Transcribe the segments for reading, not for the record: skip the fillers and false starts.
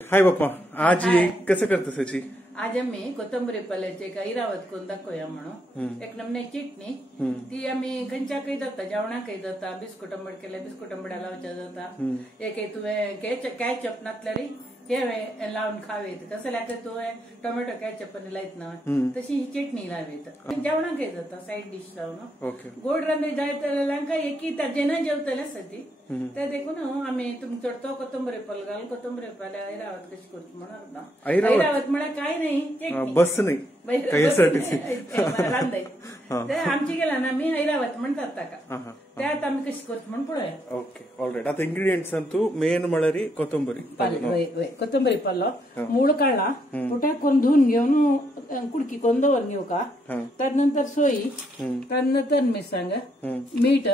हाय बाप्पा, आज कसं करतं सची? आज आम्ही कोथंबरी पाल्याचे काही रावत करून दाखवूया म्हणून एक नमने चटणी ती आम्ही खंयच्या काही जाता जेवणा काही जाता बिस्कुट आंबड केल्या बिस्कुट आंबड्या लावच्या जाता एक तुवें कॅचअप नातल्यारी हे लावून खावेत कसं लागतं तुवें टोमॅटो कॅचअप आणि लायत ना तशी ही चटणी लावेत जेवणा काही जाता साईड डिश लावून गोड रांदे जाय तर एकी जेना जेवतले ती ते देखून आम्ही तुमचं चढतो कोथंबरी पाल घाल कोथंबरी पाल्या ऐरावत कशी करतो म्हणून ऐरावत म्हणा काय नाही बस नाही रांदे ते आमची गेला ना मी ऐरावत म्हणतात ताका त्यात आम्ही कशी करतो म्हणून पळोवया. Okay alright. आता इंग्रेडियंट्स अंतू मेन म्हळ्यारी कोथंबरी कोथंबरी पालो मूळ काढला पोट्याक करून धुवून घेऊन कुडकी करून दवरून घेऊ का त्यानंतर सोयी त्यानंतर मिरसांग मीठ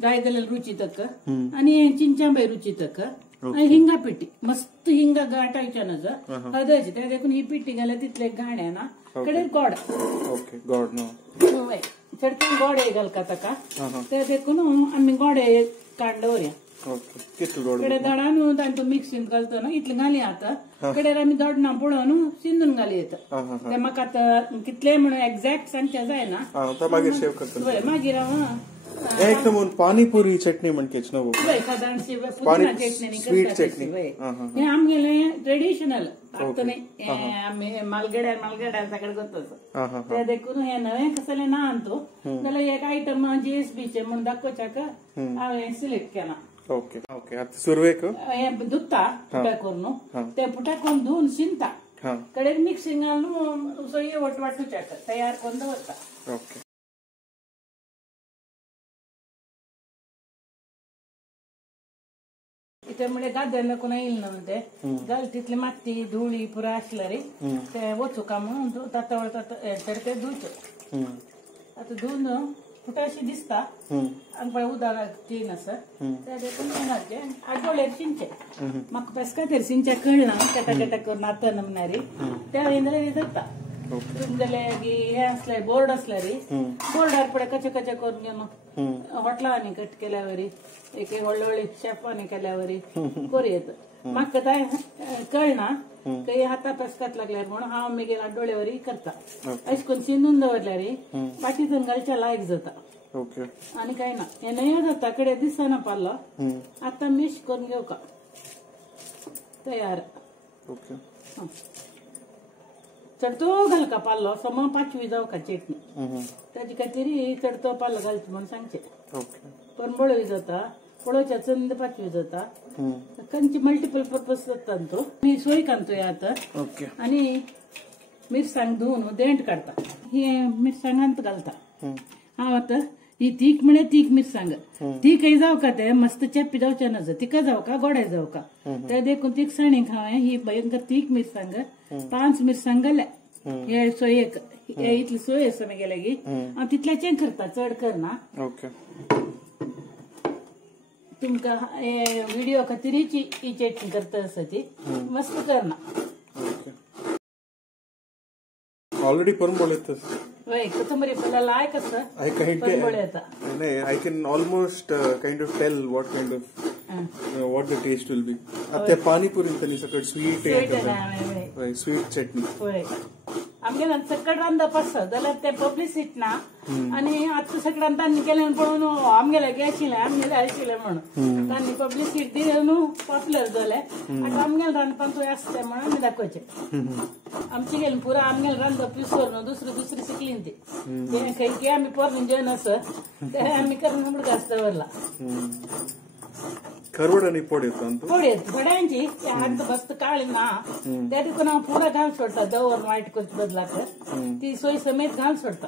जाय जाल्यार रुची तक आणि चिंचांबाई रुची तक हिंगा पिठी मस्त हिंगा गाठायच्या नज हळदाची त्या देखून ही पिठी घाल्या तिथले घाण्या ना कडे गोड ओके गोड नो चडके गोड घालका ताका त्या देखून आम्ही गोड कांडवऱ्या कडे दडान तांचो मिक्सीन घालतो ना इतले घाली आता कडे आम्ही दडना पळोवन शिंदून घाली येता ते म्हाका आता कितले म्हणून एक्झॅक्ट सांगचे जाय ना मागीर एकदम पाणीपुरी चटणी म्हणकेच नो साधारण स्वीट चटणी हे आमगेले ट्रेडिशनल आता नाही आम्ही मालगड्या सगळं करतो ते देखून हे नवे कसले ना आणतो जाल्यार एक आयटम GSBचे म्हणून दाखोवच्याक हांवें सिलेक्ट केला. Okay okay. आता सुरवेक हे धुता पुट्या करून ते पुट्या करून धुवून शिंता कडेन मिक्सिंग घालून सोयी वाटूच्याक तयार करून दवरता. ओके. इथे म्हणजे गाद्याला कोणा येईल ना म्हणते घाल तिथली माती धुळी पुरा असल्या रे ते वचू का म्हणून तातावळ ते धुवचे आता धुवून कुठे अशी दिसता आणि पळय उदार क्लीन असं त्या देखून घालचे आठवड्यात शिंचे म्हाका पेसका तरी शिंच्या कळना केटा करून आता नमणारी त्या इंद्र जाता जाल्यार हे असले बोर्ड असल्या रे बोर्डार पळय कचे करून घेवन हॉटलांनी कट केल्या वरी एक व्हडले शेफांनी केल्या वरी करी येत म्हाका काय कळना काही हाता पेसकात लागल्यार म्हणून हांव मागीर डोळ्यावरी करता अशें करून शिंदून दवरल्या रे पाठीतून घालच्या लायक जाता आणि काय ना हे नयो जाता कडे दिसना पारलो आता मिक्स करून घेऊ का तयार. चडतो घाल का पारलो सम 5वी जाऊ का चटणी ताजी काय तरी चडतो पारलो घालता म्हणून सांगचे पण बळवी जाता पळोवच्या चंद 5वी जाता खंयची मल्टिपल पर्पज जाता तो मी सोय कांतोय आता आणि मिरसांग धुवून देंट काढता हे मिरसांगांत घालता हांव आता ही तीख म्हणे तीख मिरसांग ती काही जाव का ते मस्त चेप्पी जावच्या नज तिका जाव का गोडे जाव का ते देखून तीख सणी खावे ही भयंकर तीख मिरसांग 5 मिरसांग घाल्या हे सोयेक इतली सोय समय गेल्या की तितल्याचे करता चड करना. तुमका व्हिडिओ खातीरची ही चटणी करता आसा ती मस्त करना. ऑलरेडी परंबोळ येतस वय कोथंबरी पाल्याला आय कसं परंबोळ येता. I can almost kind of tell what kind of what the taste will be. आता पाणीपुरी तनी सकट स्वीट चटणी आमगे सकट रांदप आसा जाल्यार ते पब्लिसिटी ना आणि आता सगळ्यांनी तांणी केलें पळोवन आमगेले गेशिल्ले आमगेले आशिल्ले म्हणून तांणी पब्लिसिटी दिवन पॉप्युलर जाले आता आमगेले रांदपाक थंय आसता म्हणून आमी दाखोवचे. आमची गेली पुरा आमगेले रांदप पिसोर न्हू दुसरी शिकली ती खंय आमी पोरण जेवण आसा ते आमी करून म्हणून घास दवरला. खरवड आणि पोड येतो थोड्यांची हात बस्त काळी ना त्या देखून हांव पुरा घाल सोडता दवर वायट करचे बदलाक ती सोय समेत घाल सोडता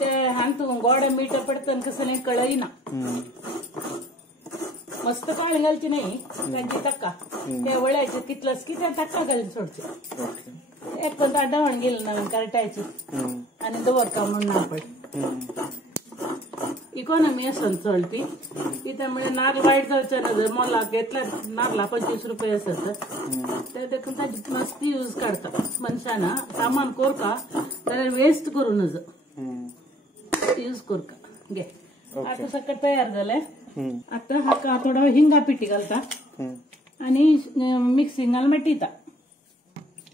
ते हांतून गोड मीठ पडतं कसं कळयना मस्त काळी घालची नाही तांची टक्का ते वळ्याचे कितलंच की त्या टक्का घालून सोडचे एक कोणता डवण गेली नवीन करटायची आणि दवर का म्हणून ना पड इकॉनॉमी असन चलपी की त्यामुळे नारळ वाईट जावचे ना मोला घेतला नारळा 25 रुपये असत ते देखून ताजी मस्त यूज काढता मनशाना सामान कोरका जाल्यार वेस्ट करू नज यूज कोरका घे आता सकट तयार झाले. आता हाका थोडा हिंगा पिठी घालता आणि मिक्सिंगाला मटिता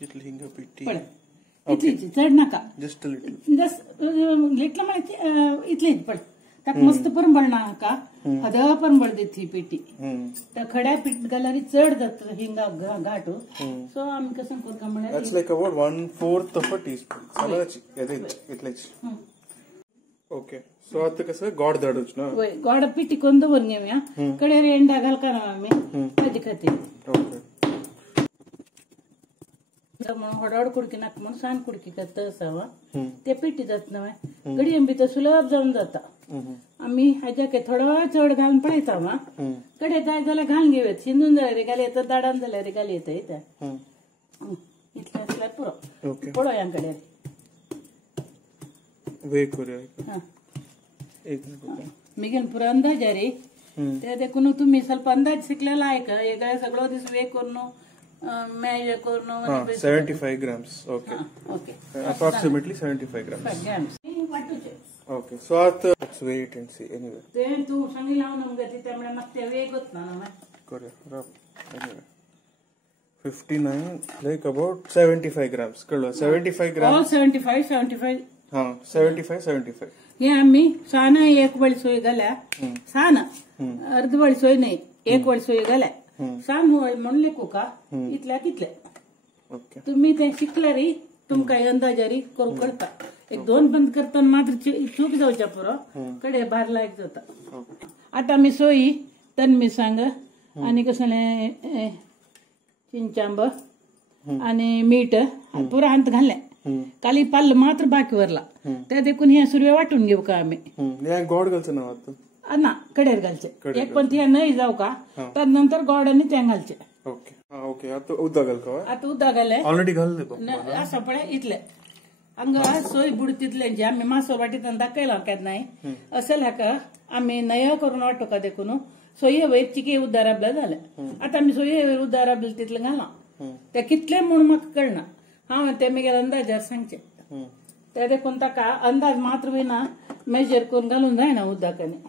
इतली हिंग पिठी पळ इतलीच चढ नाका जस्ट लिटल जस्ट लिटलं माहिती इतलीच पळ ताका मस्त परंबळ नाका हद परंबळ देतली पिठी त्या खड्या पीठ घालारी चढ जात हिंगा घाटू सो आम्ही कसं करता म्हळ्यार That's like about 1/4 of a teaspoon. सगळ्याची इतलेच ओके सो आता कसं गोड धाडूच ना वय गोड पिठी कोण दवरून घेऊया कडेर एंडा घाल करा आम्ही भाजी खाती ओके म्हणून हडहड कुडकी नाक म्हणून सान कुडकी करता असावा ते पिठी जात नव्हे गडी आंबी तर सुलभ जाऊन जाता आम्ही हाज्या काय थोडा चढ घालून पळयता वा कडे जाय जाल्यार घालून घेऊयात शिंदून जाल्यार घाल येतं दाडान जाल्यार घाल येतं इतलें असल्यार पुरो ओके पळोवया कडे वे करूया एक मिगेन पुरो अंदाज रे ते देखून तुम्ही ಸ್ವಲ್ಪ अंदाज शिकलेला आहे का हे काय सगळं दिस वे करून मेजर करून 75 grams okay okay approximately 75 grams grams वाटूचे okay so let's wait and see anyway ते तू सांगी लावून मग ती त्यामुळे मग ते वेग होत ना करूया रब anyway 59 like about 75 grams कळलं 75 grams ऑल 75 हां 75 हे आम्ही साना एक वळी सोय घाल्या साना अर्ध वळी सोय नाही एक वळी सोय घाल्या सान वळी म्हणले का इतल्या कितले ओके तुम्ही ते शिकल्यारी तुमका अंदाजारी करू कळता एक दोन बंद करताना मात्र चूक जावच्या पुरो कडे भार लायक जाता आता मी सोयी तन मी सांग आणि कसले चिंचांब आणि मीठ पुरा अंत घालले काली पाल मात्र बाकी वरला त्या देखून हे सुरवे वाटून घेऊ का आम्ही गोड घालचं नाव आता ना कडेर घालचे एक पण ते नाही जाऊ का तर नंतर गोड आणि त्या घालचे ओके ओके आता उद्दा घाल का आता उद्दा घाले ऑलरेडी घाल दे असं पडे इथले अंग सोय बुडतीतले जे आम्ही मासो वाटीत दाखयला काय नाही असेल हाका आम्ही नय करून वाटो का देखून सोयी वयर चिके उद्दाराबला झालं आता आम्ही सोयी वयर उद्दाराबला तिथलं घाला त्या कितले म्हणून म्हाका कळना हा ते मी अंदाजार सांगचे त्या देखून ताका अंदाज मात्र विना मेजर करून घालून जायना उद्दाकाने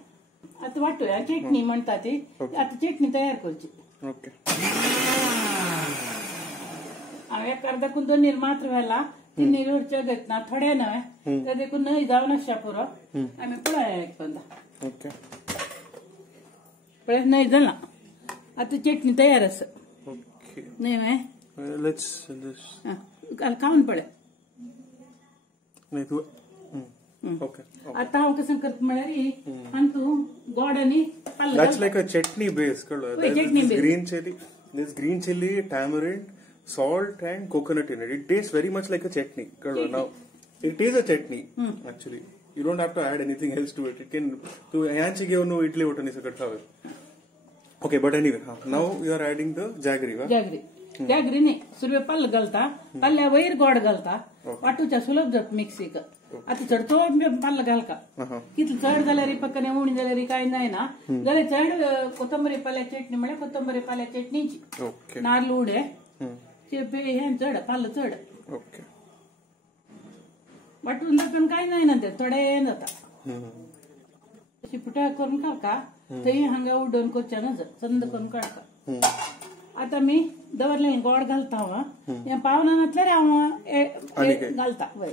आता वाटूया चटणी म्हणता ती आता चटणी तयार करची ओके हांव एक अर्धा कुन दोन नीर मात्र व्हायला ती नीरवरच्या घेतना थोड्या नव्हे त्या देखून न्हय जावन आसच्या पुरो आम्ही पळया एक पंदा ओके पळय न्हय जाला आता चटणी तयार आसा ओके न्हय माय लेट्स काल खाऊन पळय नाही तू ओके आता हांव कसं करत म्हळ्यार आनी तू गोड आनी पाल्ल That's like a chutney base कळलं Wait, chutney base. There's green chili, tamarind, salt and coconut in it. It tastes very much like a chutney. कळलं now it is a chutney actually. You don't have to add anything else to it. It can तू ह्यांची घेऊन इडली वटणी सकट खावे. Okay, but anyway, now you are adding the jaggery, वा? जागरी नाही सुरवे पाल्ल घालता पाल्ल्या वयर गोड घालता वाटूच्या सुलभ जात मिक्सीक आता चढतो पाल्ल घाल का कितलं चढ जाल्यार पక్కనే उणी जाल्यार काय नाही ना जाल्यार चढ कोथंबरी पाल्या चटणी म्हळ्यार कोथंबरी पाल्या चटणीची ओके नारळ उडे हे चढ पाल्ल चढ ओके वाटून दाखवून काय नाही ना ते थोडे येन जाता अशी पुट्या करून काढका थंय हांगा उडोवन करच्या नज चंद करून काढका आता मी दवरले गोड घालता हांव पावनांतल्यार हांव घालता वय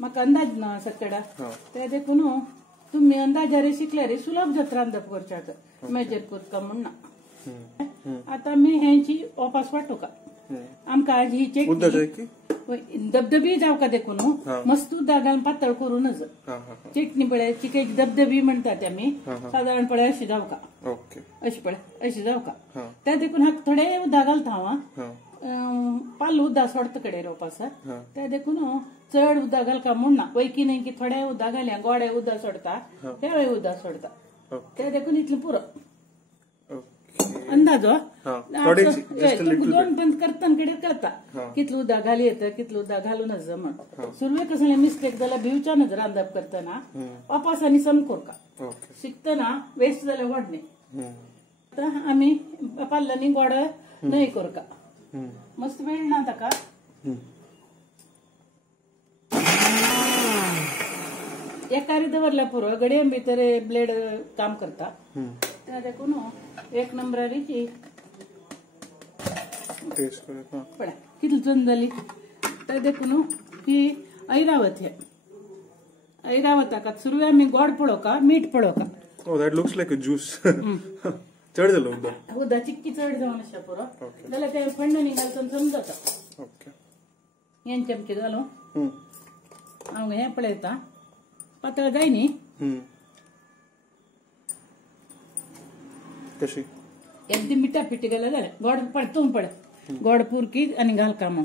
म्हाका अंदाज ना सकड ते देखून तुम्ही अंदाजारे शिकल्यार सुलभ जाता रांदप करच्याक मेजर करता म्हणना आता मी हेंची ओपास वाटू का आमकां आज ही चटणी दबदबी जाव का देखून मस्त उदक घालून पातळ करूनच चटणी पळय चिकेची दबदबी म्हणतात आम्ही साधारणपणे अशी जाव का अशी पळय अशी जाव का त्या देखून हाक थोडे उदक घालता हांव पाल उदक सोडता कडे रोपासा त्या देखून चड उदक घाल का म्हणना वैकी नाही की थोडे उदक घाल्या गोडे उदक सोडता तेवय उदक सोडता त्या देखून इतलें पुरो अंदाज दोन बंद करताना कडे करता कितलं उदक घाली येतं कितलं उदक घालूनच म्हण सुरवे कसले मिस्टेक जाल्यार भिवच्यानच रांदप करतना वापसांनी समकोर का शिकतना वेस्ट जाल्यार वाडणे आता आम्ही पाल्लांनी गोड न्हय कर का मस्त वेळ ना ताका एकारी दवरल्या पुरो गडये भितर ब्लेड काम करता त्या देखून एक नंबराची टेस्ट करें. पळा कितली चंद जाली. तर देखून ही ऐरावत हे ऐरावताक सुरवें आमी गोड पळो का मीठ पळो का. Oh, that looks like a juice. चड जालो उदक. उदक चिक्की चड जावन आसा पुरो जाल्यार ते फण्णांनी घालून समजता. ओके. हें चमचे घालून हांव हें पळयता पातळ जाय न्ही. कशी एकदम मिठा पिठी घाला जाल्यार गोड पळ तूं पळ गोड पुरकी आनी घाल कामो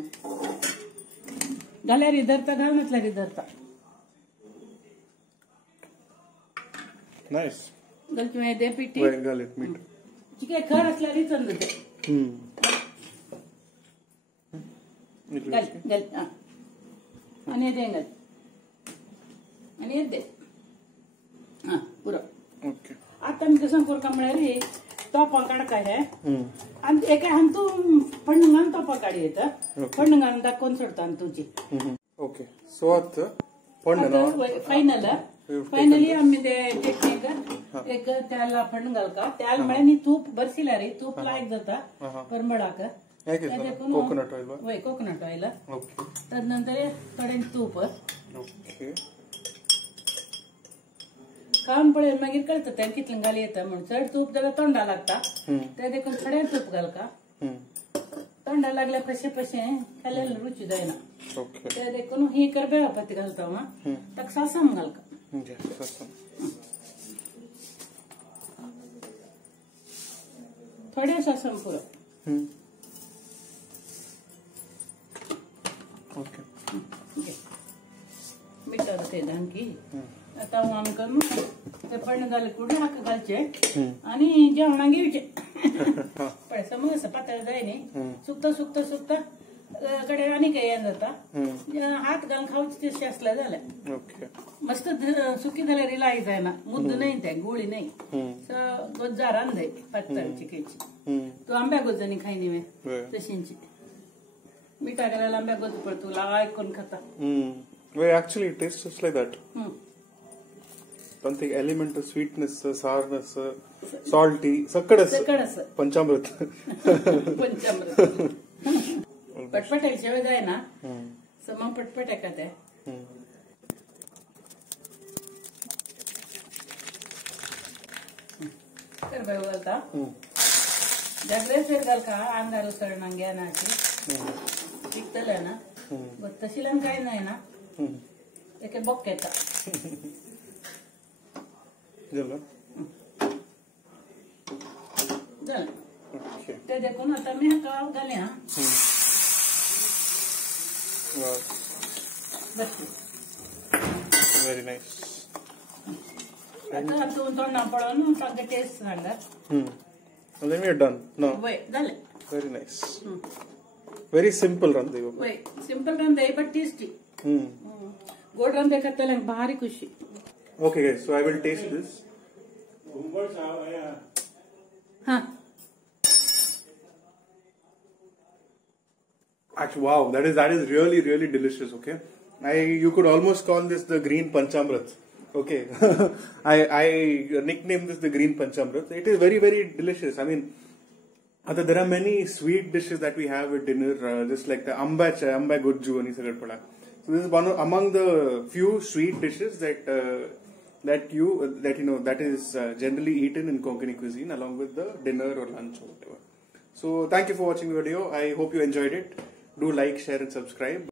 घाल्यार धरता घाल नासल्यार धरता. नाइस. घालची मागीर ते पिठी घाल एक मीठ. चिके खर आसल्यार चंद ते घाल घाल आनी येते घाल आनी येते पुरो. ओके. आता आमी कसं करता म्हळ्यार तोपा काडका हे आनी एका हांतू पण्ण घालून तोपा काडी येता पण्ण घालून दाखोवन सोडता हांतूची. ओके. सो आतां पण्ण फायनली आमी ते चटणीक एक तेल पण्ण घालका. तेल म्हळ्यार न्ही तूप बरसिल्यार तूप लायक जाता परमडाक. Coconut oil. वय कोकोनट ऑयल. ओके. तदनंतर थोडें तूप ओके. खावन पळय मागीर कळटा तें कितलें घाली येता म्हणून. चड तूप जाल्यार तोंडा लागता ते देखून थोडें तूप घालका. तोंडा लागल्यार कशें कशें खाल्ल्यार रुची जायना. ते देखून ही करबेवा पत्ती घालता हांव ताका सासम घालका. थोडें सासम पुरो. ओके. मिठा ते धांकी आता हांव आमकां न्हू ते पण्ण घाले कुडे हाका घालचे आनी जेवणाक घेवचे. पळय समज पातळ जाय न्ही सुकता सुकता सुकता कडेन आनीक हें जाता हात घालून खावचे तशें आसलें जाल्यार. ओके. मस्त सुकी जाल्यार इलाय जायना मुद्द न्हय ते गुळी न्हय गोज्जारान जाय पातळ चिकेची. तूं आंब्या गोज्जांनी खाय न्ही तशींची मिठा घाल्यार आंब्या गोज्ज पळय तूं आयकून खाता. Actually, it tastes just like that. Something element of sweetness, sourness, salty, sakkadas. Panchamrit. पंचामृत. पटपट शेव जाय ना सम पटपट एका ते. करबेव घालता जागरेसर घालका आंगार उसळना घेनाची शिकतले ना तशिल्यान कांय जाय ना एके बोक येता. झालं ते देखून आता मी हाका घाल्या. Very nice. आता तूं तोंडा पळोवन ताका टेस्ट सांगा. And then we are done. No. वय जालें. Very nice. Very simple randhe. वय सिंपल रंधे बट टेस्टी. गोड रंधे खातल्यांक भारी खुशी. Okay guys, so I will taste this. Huh. Actually, wow, that is really delicious. Okay, you could almost call this the green panchamrit. Okay, I nicknamed this the green panchamrit. It is very delicious. I mean, there are many sweet dishes that we have at dinner, just like the amba gujju and sagar pada. So this is one among the few sweet dishes that is generally eaten in Konkani cuisine along with the dinner or lunch or whatever. So thank you for watching the video. I hope you enjoyed it. Do like, share and subscribe.